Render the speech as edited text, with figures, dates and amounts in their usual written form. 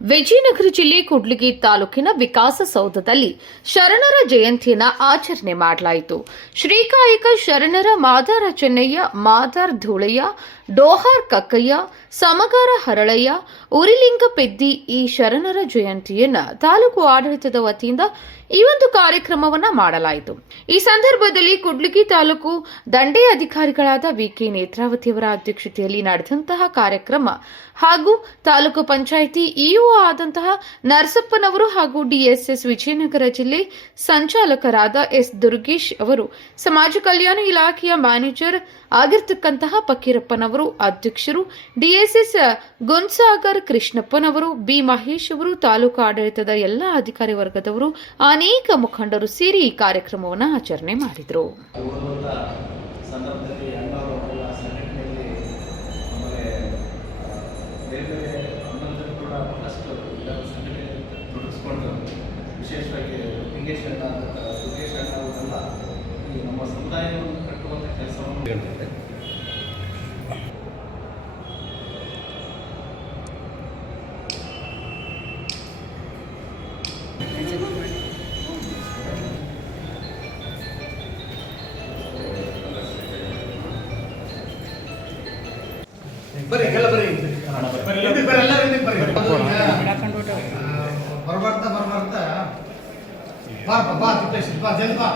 ವಿಜಯನಗರ ಜಿಲ್ಲೆ ಕೂಡ್ಲಿಗಿ ತಾಲೂಕಿನ ವಿಕಾಸಸೌಧದಲ್ಲಿ ಶರಣರ ಜಯಂತಿಯನ್ನು ಆಚರಣೆ ಮಾಡಲಾಯಿತು. ಶ್ರೀಕಾಯಿಕ ಶರಣರ ಮಾದಾರ ಚೆನ್ನಯ್ಯ, ಮಾದಾರ್ ಧೂಳಯ್ಯ, ಡೋಹಾರ್ ಕಕ್ಕಯ್ಯ, ಸಮಗಾರ ಹರಳಯ್ಯ, ಉರಿಲಿಂಗ ಪೆದ್ದಿ ಈ ಶರಣರ ಜಯಂತಿಯನ್ನು ತಾಲೂಕು ಆಡಳಿತದ ವತಿಯಿಂದ ಈ ಒಂದು ಕಾರ್ಯಕ್ರಮವನ್ನು ಮಾಡಲಾಯಿತು. ಈ ಸಂದರ್ಭದಲ್ಲಿ ಕೂಡ್ಲಿಗಿ ತಾಲೂಕು ದಂಡೆ ಅಧಿಕಾರಿಗಳಾದ ವಿಕೆ ನೇತ್ರಾವತಿಯವರ ಅಧ್ಯಕ್ಷತೆಯಲ್ಲಿ ನಡೆದಂತಹ ಕಾರ್ಯಕ್ರಮ ಹಾಗೂ ತಾಲೂಕು ಪಂಚಾಯಿತಿ ಇಒ ಆದಂತಹ ನರಸಪ್ಪನವರು ಹಾಗೂ ಡಿಎಸ್ಎಸ್ ವಿಜಯನಗರ ಜಿಲ್ಲೆ ಸಂಚಾಲಕರಾದ ಎಸ್ ದುರ್ಗೇಶ್ ಅವರು, ಸಮಾಜ ಕಲ್ಯಾಣ ಇಲಾಖೆಯ ಮ್ಯಾನೇಜರ್ ಆಗಿರತಕ್ಕಂತಹ ಫಕೀರಪ್ಪನವರು ಅಧ್ಯಕ್ಷರು, ಡಿಎಸ್ಎಸ್ ಗುನ್ಸಾಗರ್ ಕೃಷ್ಣಪ್ಪನವರು, ಬಿ ಮಹೇಶ್ ಅವರು, ತಾಲೂಕು ಆಡಳಿತದ ಎಲ್ಲ ಅಧಿಕಾರಿ ವರ್ಗದವರು, ಅನೇಕ ಮುಖಂಡರು ಸೇರಿ ಈ ಕಾರ್ಯಕ್ರಮವನ್ನು ಆಚರಣೆ ಮಾಡಿದರು. ವಿಶೇಷವಾಗಿ ಲಿಂಗೇಶ್ ಅಣ್ಣ ದುರ್ಗೇಶ್ ಅಣ್ಣ ಅವರೆಲ್ಲ ಈ ನಮ್ಮ ಸಮುದಾಯವನ್ನು ಕಟ್ಟುವಂಥ ಕೆಲಸವನ್ನು ಬರ್ರಿ ಎಲ್ಲ ಬರ್ರಿ ಬರ್ಬರ್ತಾ ಬಾ ಜಲ್ದಿ ಬಾ